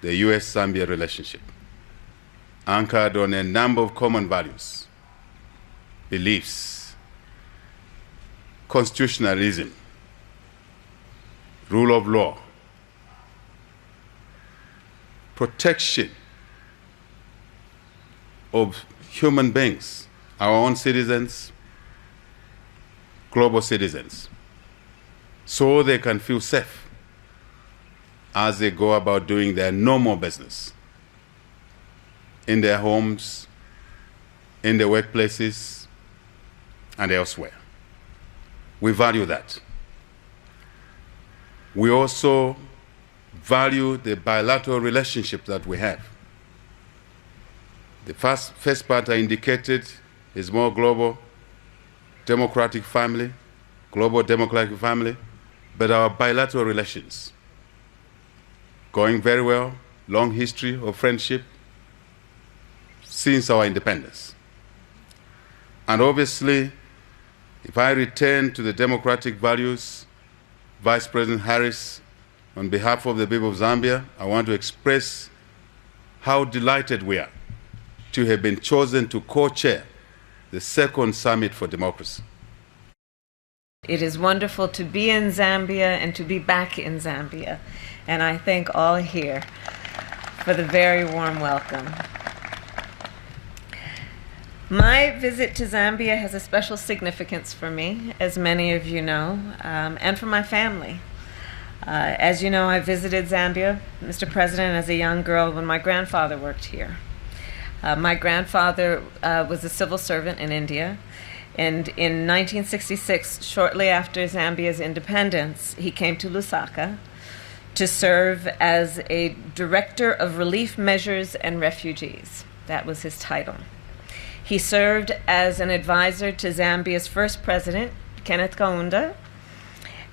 the US-Zambia relationship, anchored on a number of common values, beliefs, constitutionalism, rule of law, protection of human beings, our own citizens, global citizens, so they can feel safe as they go about doing their normal business in their homes, in their workplaces, and elsewhere. We value that. We also value the bilateral relationship that we have. The first part I indicated is more global, democratic family, global democratic family, but our bilateral relations going very well, long history of friendship since our independence. And obviously, if I return to the democratic values, Vice President Harris, on behalf of the people of Zambia, I want to express how delighted we are to have been chosen to co-chair the second Summit for Democracy. It is wonderful to be in Zambia and to be back in Zambia. And I thank all here for the very warm welcome. My visit to Zambia has a special significance for me, as many of you know, and for my family. As you know, I visited Zambia, Mr. President, as a young girl when my grandfather worked here. My grandfather was a civil servant in India, and in 1966, shortly after Zambia's independence, he came to Lusaka to serve as a Director of Relief Measures and Refugees. That was his title. He served as an advisor to Zambia's first president, Kenneth Kaunda,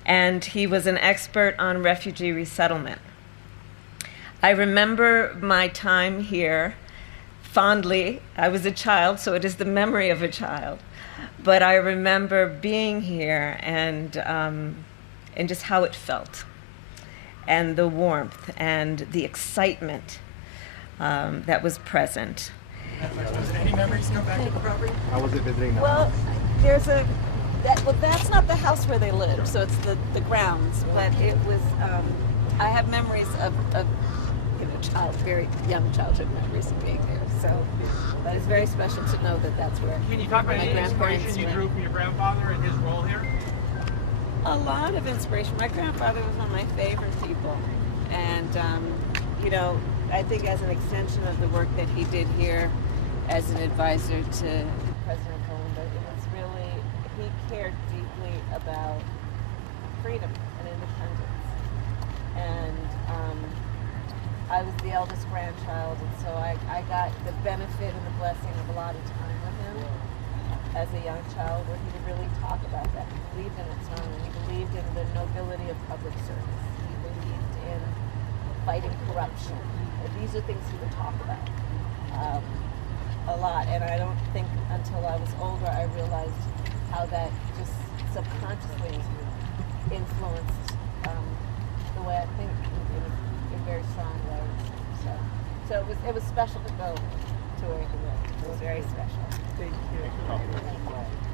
and he was an expert on refugee resettlement. I remember my time here fondly. I was a child, so it is the memory of a child. But I remember being here and just how it felt, and the warmth and the excitement that was present. Any memories come back to the property? How was it visiting the Well, house? that's not the house where they live, so it's the grounds. But it was, I have memories of very young childhood memories of being there. So that is very special to know that that's where. Can you talk about any inspiration you drew from your grandfather and his role here? A lot of inspiration. My grandfather was one of my favorite people, and I think as an extension of the work that he did here as an advisor to President Kamala, it was really, he cared deeply about freedom and independence. And I was the eldest grandchild, and so I got the benefit and the blessing of a lot of time with him as a young child, where he would really talk about that. He believed in autonomy. He believed in the nobility of public service. He believed in fighting corruption. These are things he would talk about a lot, and I don't think until I was older I realized how that just subconsciously influenced the way I think in very strong ways. So it was special to go to where he lived. It was very special. Thank you.